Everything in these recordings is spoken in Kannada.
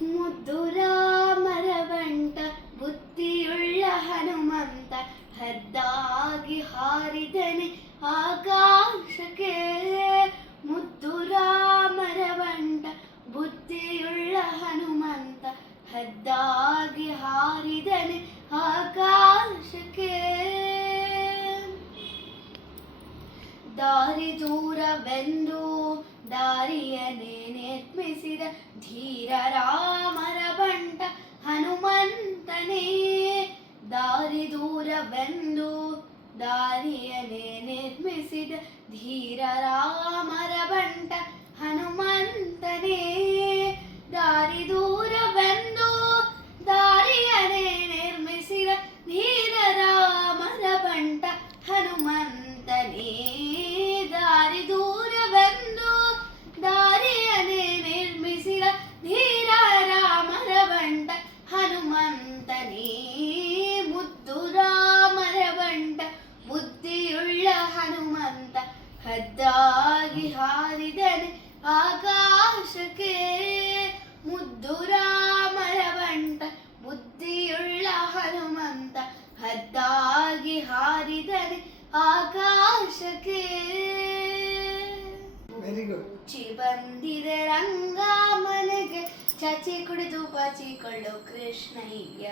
ಮುದ್ದು ರಾಮರ ಬಂಟ ಬುದ್ಧಿಯುಳ್ಳ ಹನುಮಂತ ಹದ್ದಾಗಿ ಹಾರಿದನೆ ಆಕಾಶಕ್ಕೆ. ಮುದ್ದು ರಾಮರ ಬಂಟ ಬುದ್ಧಿಯುಳ್ಳ ಹನುಮಂತ ಹದ್ದಾಗಿ ಹಾರಿದನೆ ಆಕಾಶಕ್ಕೆ. ದಾರಿ ದೂರವೆಂದು ದಾರಿಯನ್ನೇ ನಿರ್ಮಿಸಿದ ಧೀರ ರಾಮರ ಬಂಟ ಹನುಮಂತನೇ. ದಾರಿ ದೂರವೆಂದು ದಾರಿಯನ್ನೇ ನಿರ್ಮಿಸಿದ ಧೀರ ರಾಮರ ಬಂಟ ಹನುಮಂತನೇ. ದಾರಿ ದೂರವೆಂದು ದಾರಿಯನ್ನೇ ನಿರ್ಮಿಸಿದ ಧೀರ ರಾಮರ ಬಂಟ ಹನುಮಂತನೇ. ದಾರಿ ದೂರವೆಂದು ದಾರಿಯನ್ನೇ ನಿರ್ಮಿಸಿದ ಧೀರ ರಾಮರ ಬಂಟ ಹನುಮಂತನೇ. ಮುದ್ದು ರಾಮರ ಬಂಟ ಬುದ್ಧಿಯುಳ್ಳ ಹನುಮಂತ ಹದ್ದಾಗಿ ಹಾರಿದನೆ ಆಕಾಶಕ್ಕೆ. ಮುದ್ದು ರಾಮರ ಬಂಟ ಬುದ್ಧಿಯುಳ್ಳ ಹನುಮಂತ ಹದ್ದಾಗಿ ಹಾರಿದನೆ ಆಕಾಶಕ್ಕೆ. ಬೂಚಿ ಬಂದಿದೆ ರಂಗ ಮನೆಗೆ ಚಚಿ ಕುಡಿದು ಬಾಚಿಕೊಳ್ಳೋ ಕೃಷ್ಣಯ್ಯ.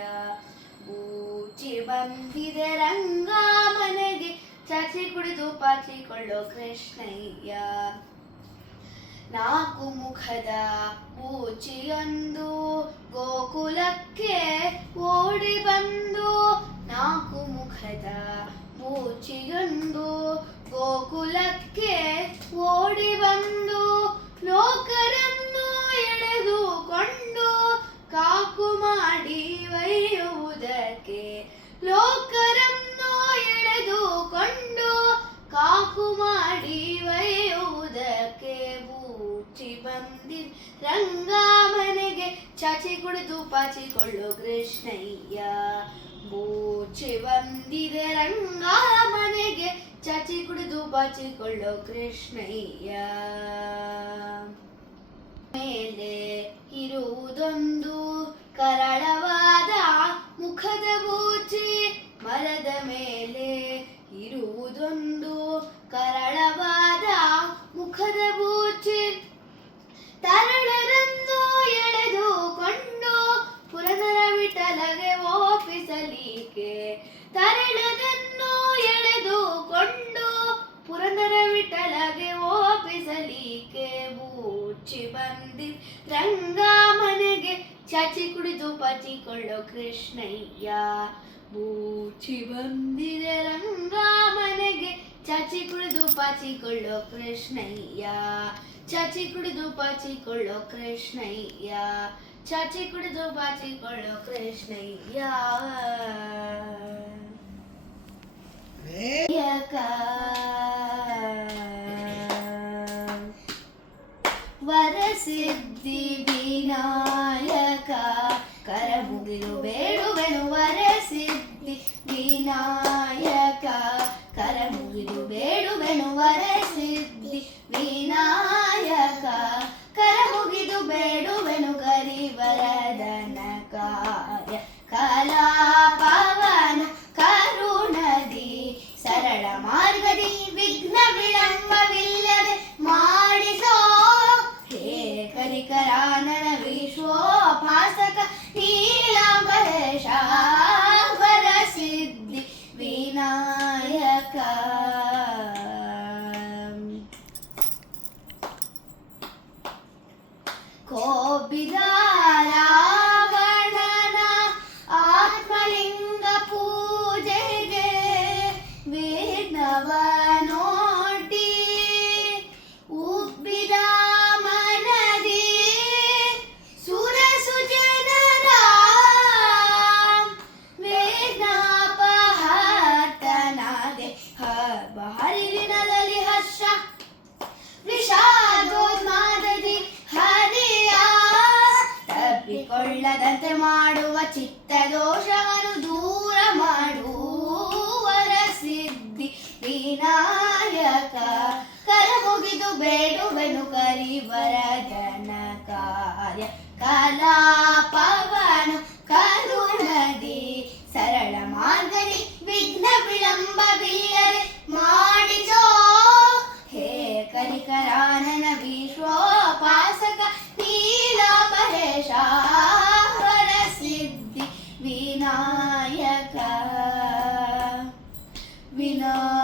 ಬೂಚಿ ಬಂದಿದೆ ರಂಗ ಮನೆಗೆ ಚಚಿ ಕುಡಿದು ಬಾಚಿಕೊಳ್ಳೋ ಕೃಷ್ಣಯ್ಯ. ನಾಲ್ಕು ಮುಖದ ಬೂಚಿಯೊಂದು ಗೋಕುಲಕ್ಕೆ ಓಡಿ ಬಂದು. ನಾಲ್ಕು ಮುಖದ ಬೂಚಿಯೊಂದು ಗೋಕುಲಕ್ಕೆ ಓಡಿ ಬಂದು ಲೋಕರನ್ನು ಎಳೆದುಕೊಂಡು ಕಾಕು ಮಾಡಿ ಒಯ್ಯುವುದಕ್ಕೆ. ಲೋಕರನ್ನು ಎಳೆದುಕೊಂಡು ಕಾಕು ಮಾಡಿ ಒಯ್ಯುವುದಕ್ಕೆ. ಬೂಚಿ ಬಂದಿದ್ ರಂಗ ಮನೆಗೆ ಚಾಚಿ ಕುಡಿದು ಪಾಚಿಕೊಳ್ಳೋ ಕೃಷ್ಣಯ್ಯ. ಬೂಚಿ ಬಂದಿದೆ ರಂಗ ಮನೆಗೆ ಚಾಚಿ ಕುಡಿದು ಬಾಚಿಕೊಳ್ಳೋ ಕೃಷ್ಣಯ್ಯ. ಮೇಲೆ ಇರುವುದೊಂದು ಕರಳವಾದ ಮುಖದ ಬೂಚಿ. ಮರದ ಮೇಲೆ ಇರುವುದೊಂದು ಕರಳವಾದ ಮುಖದ ಬೂಚಿ. ತರಳರನ್ನು ಎಳೆದುಕೊಂಡು ಪುರಂದರ ವಿಠಲಗೆ ಒಪ್ಪಿಸಲಿಕ್ಕೆ. ತರಳರನ್ನು ಎಳೆದುಕೊಂಡು ಪುರಂದರ ವಿಠಲಗೆ ಒಪ್ಪಿಸಲಿಕ್ಕೆ. ಬೂಚಿ ಬಂದಿದ್ ರಂಗ ಮನೆಗೆ ಚಾಚಿ ಕುಡಿದು ಬಾಚಿಕೊಳ್ಳೋ ಕೃಷ್ಣಯ್ಯ. ಬೂಚಿ ಬಂದಿದೆ ರಂಗ ಮನೆಗೆ ಚಾಚಿ ಕುಡಿದು ಬಾಚಿಕೊಳ್ಳೋ ಕೃಷ್ಣಯ್ಯ. ಚಾಚಿ ಕುಡಿದು ಬಾಚಿಕೊಳ್ಳೋ ಕೃಷ್ಣಯ್ಯ. ಚಾಚಿ ಕುಡಿದು ಬಾಚಿಕೊಳ್ಳೋ ಕೃಷ್ಣಯ್ಯ. ವರಸಿದ್ಧಿ ವಿನಾಯಕ ಕರ ಮುಗಿದು ಬೇಡುವೆನು. ವರಸಿದ್ಧಿ ವಿನಾಯಕ ಕರ ಮುಗಿದು ಬೇಡುವೆನು. ವರಸಿದ್ಧಿ ವಿನಾಯಕ ಕರ ಮುಗಿದು ಬೇಡುವೆನು. ಗರಿವರದನ ಕಾರ್ಯ ಕಲಾಪವನ ಕರುಣದಿ ಸರಳ ಮಾರ್ಗದಿ ವಿಘ್ನ ವಿಳಂಬವಿಲ್ಲದೆ ಮಾಡಿಸೋ. ಹೇ ಕರಿಕರಾನನ ವಿಶ್ವೋಪಾಸಕ ನೀಲಾಂಬರೇಶ ವರಸಿದ್ಧಿ ವಿನಾಯಕ. ಕೋಪಿದ ರಾವಣನ ಆತ್ಮಲಿಂಗ ಪೂಜೆಗೆ ವಿಘ್ನವನೊಡ್ಡಿ ಉಬ್ಬಿದ ಮನದಿ ಸುರಸು ಜನರ ವಿಘ್ನಾಪಹರ್ತನಾದೆ. ಹರಿದಿನದಲ್ಲಿ ಹರ್ಷ ವಿಷಾದೋನ್ಮಾದದಿ ಹರಿಯ ತಪ್ಪಿಕೊಳ್ಳದಂತೆ ಮಾಡುವ ಚಿತ್ತ ದೋಷವನ್ನು ದೂರ ಮಾಡುವರ ಸಿದ್ಧಿ ವಿನಾಯಕ. ಕರ ಮುಗಿದು ಬೇಡುವೆನು ಕರಿವರದನ ಕಾರ್ಯ ಕಲಾಪವನು ಕರುಣದಿ ಸರಳ ಮಾರ್ಗದಿ ವಿಘ್ನ ವಿಳಂಬವಿಲ್ಲದೆ ಮಾಡಿಸೋ ಹೇ ಕನಿಕರಾನನ ವಿಶ್ವೋಪಾಸಕ ನೀಲಾಂಬರೇಶ ವರಸಿದ್ಧಿ ವಿನಾಯಕ ವಿನಾಯಕ